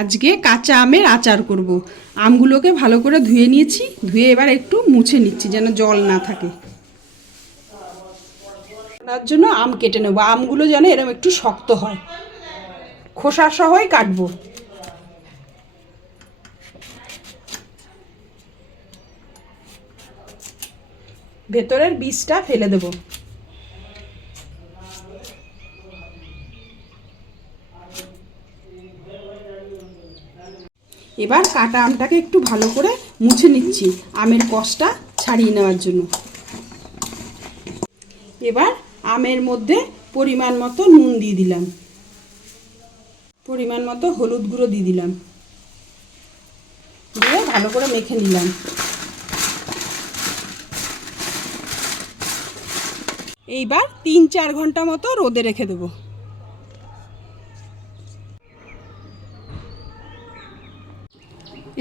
আজকে কাঁচা আমের আচার করব। আমগুলোকে ভালো করে ধুয়ে নিয়েছি, ধুয়ে এবার একটু মুছে নিচ্ছি যেন জল না থাকে। তার জন্য আম কেটে নেব। আমগুলো যেন এরকম একটু শক্ত হয়। খোসা সহই কাটবো। ভেতরের বীজটা ফেলে দেবো। এবার কাটা আমটাকে একটু ভালো করে মুছে নিচ্ছি আমের কষটা ছাড়িয়ে নেওয়ার জন্য। এবার আমের মধ্যে পরিমাণ মতো নুন দিয়ে দিলাম। পরিমাণ মতো হলুদ গুঁড়ো দিয়ে দিলাম। দিয়ে ভালো করে মেখে নিলাম। এইবার তিন চার ঘণ্টা মতো রোদে রেখে দেবো।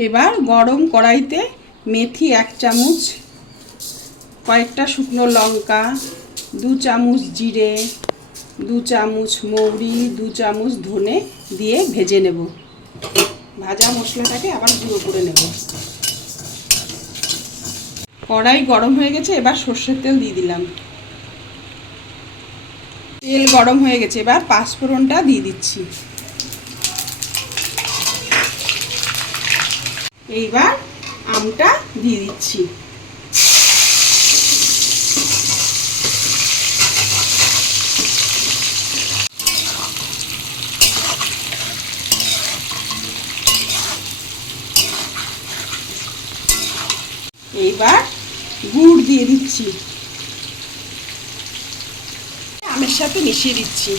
এবার গরম কড়াইতে মেথি এক চামচ, কয়েকটা শুকনো লঙ্কা, দু চামচ জিরে, দু চামচ মৌরি, দু চামচ ধনে দিয়ে ভেজে নেব। ভাজা মশলাটাকে আবার গুঁড়ো করে নেব। কড়াই গরম হয়ে গেছে, এবার সর্ষের তেল দিয়ে দিলাম। তেল গরম হয়ে গেছে, এবার পাঁচফোড়নটা দিয়ে দিচ্ছি। এইবার আমটা দিয়ে দিচ্ছি। এইবার গুড় দিয়ে দিচ্ছি। আমের সাথে মিশিয়ে দিচ্ছি।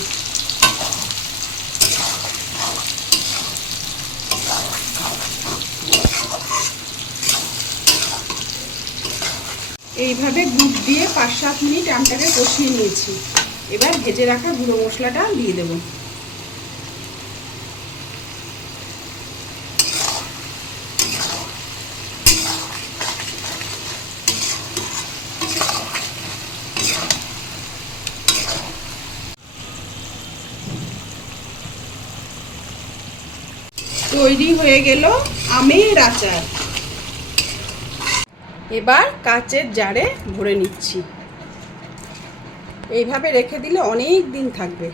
এইভাবে গুড় দিয়ে পাঁচ সাত মিনিট আমটাকে কষিয়ে নিয়েছি। এবার ভেজে রাখা গুঁড়ো মশলাটা দিয়ে দেবো। তৈরি হয়ে গেল আমের আচার। এবার কাচের জারে ভরে নিচ্ছি। এইভাবে রেখে দিলে অনেক দিন থাকবে।